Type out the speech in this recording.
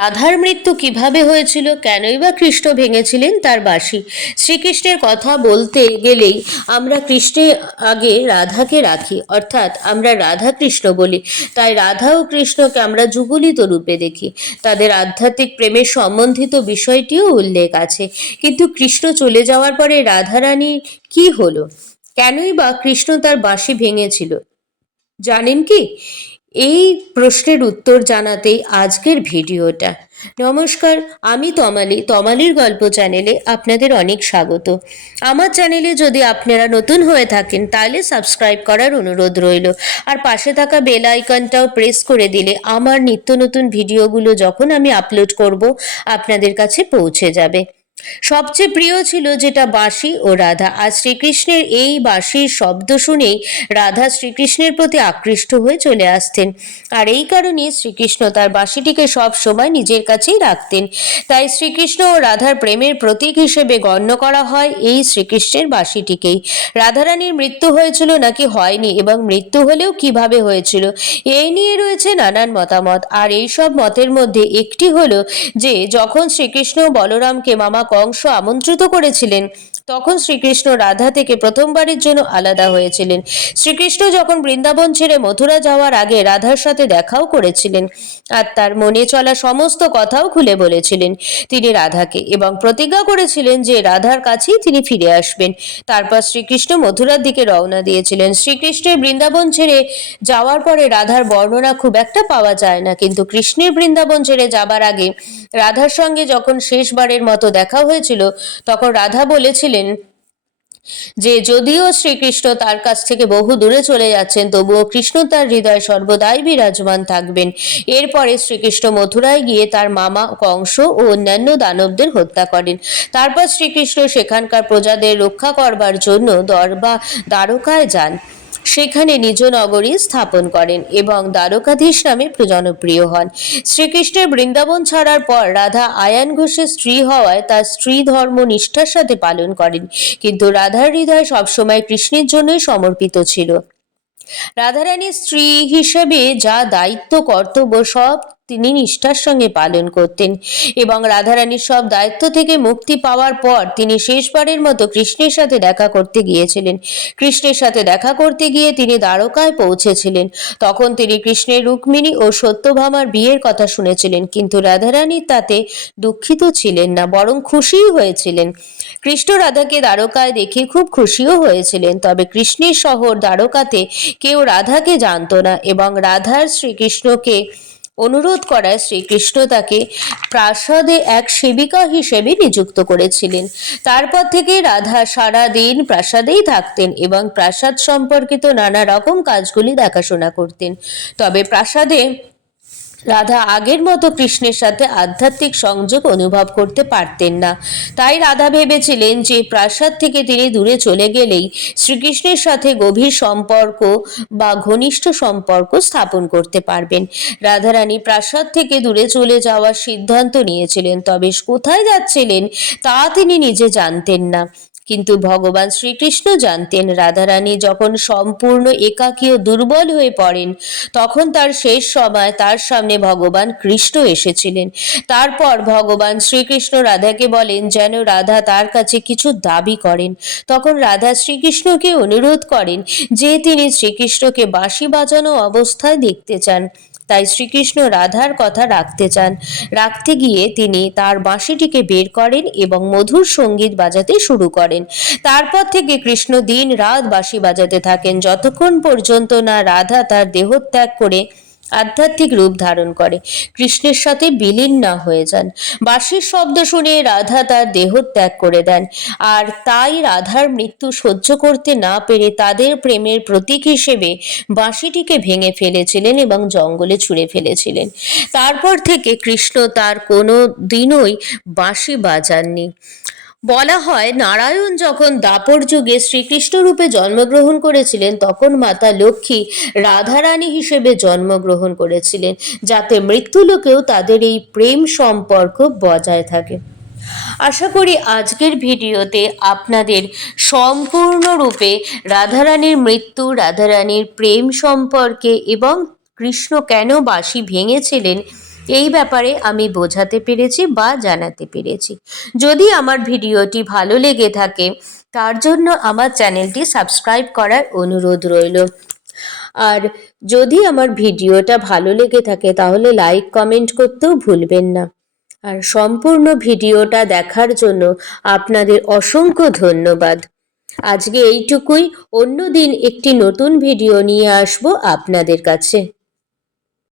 রাধার মৃত্যু কিভাবে হয়েছিল, কেনই বা কৃষ্ণ ভেঙেছিলেন তার বাঁশি? শ্রীকৃষ্ণের কথা বলতে গেলেই আমরা কৃষ্ণের আগে রাধাকে রাখি, অর্থাৎ আমরা রাধা কৃষ্ণ বলি। তাই রাধা ও কৃষ্ণকে আমরা যুগলিত রূপে দেখি। তাদের আধ্যাত্মিক প্রেমের সম্বন্ধিত বিষয়টিও উল্লেখ আছে। কিন্তু কৃষ্ণ চলে যাওয়ার পরে রাধারানী কি হলো? কেনই বা কৃষ্ণ তার বাঁশি ভেঙেছিল, জানেন কি? এই প্রশ্নের উত্তর জানাতেই আজকের ভিডিওটা। নমস্কার, আমি তমালির গল্প চ্যানেলে আপনাদের অনেক স্বাগত। আমার চ্যানেলে যদি আপনারা নতুন হয়ে থাকেন তাহলে সাবস্ক্রাইব করার অনুরোধ রইল, আর পাশে থাকা বেল আইকনটাও প্রেস করে দিলে আমার নিত্য নতুন ভিডিওগুলো যখন আমি আপলোড করব আপনাদের কাছে পৌঁছে যাবে। সবচেয়ে প্রিয় ছিল যেটা বাঁশি ও রাধা। আর শ্রীকৃষ্ণের এই বাঁশির শব্দ শুনেই রাধা শ্রীকৃষ্ণের প্রতি আকৃষ্ট হয়ে চলে আসতেন। আর এই কারণে শ্রীকৃষ্ণ তার বাঁশিটিকে সব সময় নিজের কাছেই রাখতেন। তাই শ্রীকৃষ্ণ ও রাধার প্রেমের প্রতীক হিসেবে গণ্য করা হয় এই শ্রীকৃষ্ণের বাঁশিটিকেই। রাধারানীর মৃত্যু হয়েছিল নাকি হয়নি, এবং মৃত্যু হলেও কিভাবে হয়েছিল, এই নিয়ে রয়েছে নানান মতামত। আর এই সব মতের মধ্যে একটি হলো যে যখন শ্রীকৃষ্ণ বলরামকে মামা কংস আমন্ত্রিত করেছিলেন, তখন শ্রীকৃষ্ণ রাধা থেকে প্রথমবারের জন্য আলাদা হয়েছিলেন। শ্রীকৃষ্ণ যখন বৃন্দাবন ছেড়ে মথুরা যাওয়ার আগে রাধার সাথে দেখাও করেছিলেন, আর তার মনে চলা সমস্ত কথাও খুলে বলেছিলেন তিনি রাধাকে, এবং প্রতিজ্ঞা করেছিলেন যে রাধার কাছেই তিনি ফিরে আসবেন। তারপর শ্রীকৃষ্ণ মথুরার দিকে রওনা দিয়েছিলেন। শ্রীকৃষ্ণের বৃন্দাবন ছেড়ে যাওয়ার পরে রাধার বর্ণনা খুব একটা পাওয়া যায় না, কিন্তু কৃষ্ণের বৃন্দাবন ছেড়ে যাবার আগে রাধার সঙ্গে যখন শেষবারের মতো দেখা হয়েছিল, তখন রাধা বলেছিলেন যে যদিও শ্রীকৃষ্ণ তার কাছ থেকে বহু দূরে চলে যাচ্ছেন, তবুও কৃষ্ণ তার হৃদয় সর্বদাই বিরাজমান থাকবেন। এরপরে শ্রীকৃষ্ণ মথুরায় গিয়ে তার মামা কংস ও অন্যান্য দানবদের হত্যা করেন। তারপর শ্রীকৃষ্ণ সেখানকার প্রজাদের রক্ষা করবার জন্য দ্বারকায় যান। সেখানে নিজ নগরী স্থাপন করেন এবং দ্বারকাধীশ নামে জনপ্রিয় হন। শ্রীকৃষ্ণের বৃন্দাবন ছাড়ার পর রাধা আয়ান ঘোষের স্ত্রী হওয়ায় তার স্ত্রী ধর্ম নিষ্ঠার সাথে পালন করেন, কিন্তু রাধার হৃদয় সবসময় কৃষ্ণের জন্যই সমর্পিত ছিল। রাধারানীর স্ত্রী হিসেবে যা দায়িত্ব কর্তব্য সব তিনি নিষ্ঠার সঙ্গে পালন করতেন, এবং রাধারানীর সব দায়িত্ব থেকে মুক্তি পাওয়ার পর তিনি শেষবারের মতো কৃষ্ণের সাথে দেখা করতে গিয়েছিলেন। কৃষ্ণের সাথে দেখা করতে গিয়ে তিনি দ্বারকায় পৌঁছেছিলেন। তখন তিনি কৃষ্ণের রুক্মিণী ও সত্যভামার বিয়ের কথা শুনেছিলেন, কিন্তু রাধারানী তাতে দুঃখিত ছিলেন না, বরং খুশিই হয়েছিলেন। কৃষ্ণ রাধাকে দ্বারকায় দেখে খুব খুশিও হয়েছিলেন। তবে কৃষ্ণের শহর দ্বারকাতে কেউ রাধাকে জানত না, এবং রাধার শ্রীকৃষ্ণকে অনুরোধ করায় শ্রীকৃষ্ণ তাকে প্রাসাদে এক সেবিকা হিসেবে নিযুক্ত করেছিলেন। তারপর থেকে রাধা সারা দিন প্রাসাদেই থাকতেন এবং প্রাসাদ সম্পর্কিত নানা রকম কাজগুলি দেখাশোনা করতেন। তবে প্রাসাদে রাধা আগের মতো কৃষ্ণের সাথে আধ্যাত্মিক সংযোগ অনুভব করতে পারতেন না। তাই রাধা ভেবেছিলেন যে প্রাসাদ থেকে তিনি দূরে চলে গেলেই শ্রীকৃষ্ণের সাথে গভীর সম্পর্ক বা ঘনিষ্ঠ সম্পর্ক স্থাপন করতে পারবেন। রাধারানী প্রাসাদ থেকে দূরে চলে যাওয়ার সিদ্ধান্ত নিয়েছিলেন, তবে কোথায় যাচ্ছিলেন তা তিনি নিজে জানতেন না, কিন্তু ভগবান শ্রীকৃষ্ণ জানতেন। রাধারানী যখন সম্পূর্ণ একাকী ও দুর্বল হয়ে পড়েন, তখন তার শেষ সময় তার সামনে ভগবান কৃষ্ণ এসেছিলেন। তারপর ভগবান শ্রীকৃষ্ণ রাধাকে বলেন যেন রাধা তার কাছে কিছু দাবি করেন। তখন রাধা শ্রীকৃষ্ণকে অনুরোধ করেন যে তিনি শ্রীকৃষ্ণকে বাঁশি বাজানো অবস্থায় দেখতে চান। তাই শ্রীকৃষ্ণ রাধার কথা রাখতে গিয়ে তিনি তার বাঁশিটিকে বের করেন এবং মধুর সঙ্গীত বাজাতে শুরু করেন। তারপর থেকে কৃষ্ণ দিন রাত বাঁশি বাজাতে থাকেন, যতক্ষণ পর্যন্ত না রাধা তার দেহত্যাগ করে আধ্যাত্মিক রূপ ধারণ করে, কৃষ্ণের সাথে বিলীন না হয়ে যান। বাঁশির শব্দ শুনে রাধা তার দেহ ত্যাগ করে দেন, আর তাই রাধার মৃত্যু সহ্য করতে না পেরে তাদের প্রেমের প্রতীক হিসেবে বাঁশিটিকে ভেঙে ফেলেছিলেন এবং জঙ্গলে ছুঁড়ে ফেলেছিলেন। তারপর থেকে কৃষ্ণ তার কোনো দিনই বাঁশি বাজাননি। বলা হয় নারায়ণ যখন দাপর যুগে শ্রীকৃষ্ণ রূপে জন্মগ্রহণ করেছিলেন, তখন মাতা লক্ষ্মী রাধারানী হিসেবে জন্মগ্রহণ করেছিলেন, যাতে মৃত্যুলোকেও তাদের এই প্রেম সম্পর্ক বজায় থাকে। আশা করি আজকের ভিডিওতে আপনাদের সম্পূর্ণরূপে রাধারানীর মৃত্যু, রাধারানীর প্রেম সম্পর্কে এবং কৃষ্ণ কেন বাঁশি ভেঙেছিলেন এই ব্যাপারে আমি বোঝাতে পেরেছি বা জানাতে পেরেছি। যদি আমার ভিডিওটি ভালো লেগে থাকে তার জন্য আমার চ্যানেলটি সাবস্ক্রাইব করার অনুরোধ রইল। আর যদি আমার ভিডিওটা ভালো লেগে থাকে তাহলে লাইক কমেন্ট করতেও ভুলবেন না। আর সম্পূর্ণ ভিডিওটা দেখার জন্য আপনাদের অসংখ্য ধন্যবাদ। আজকে এইটুকুই, অন্য দিন একটি নতুন ভিডিও নিয়ে আসবো আপনাদের কাছে।